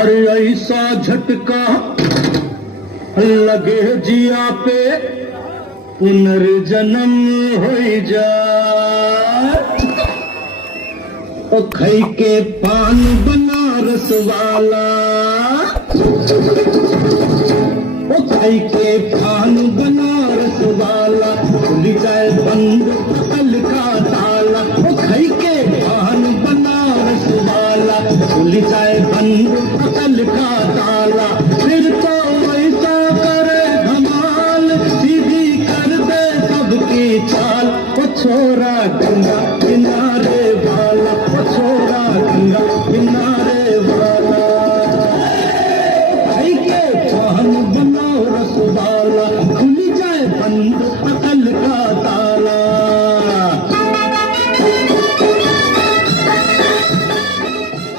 अरे ऐसा झटका लगे जिया पे पुनर्जन्म हो जाए। ओ खई के पान बनारस वाला, ओ खई के पान बनारस वाला, खुल जाए बंद अकल का ताला। ओ खई के पान बनारस वाला, खुल जाए बंद अकल का ताला। फिर तो वैसा करे धमाल, सीधी कर दे सबकी चाल। ओ छोरा गंगा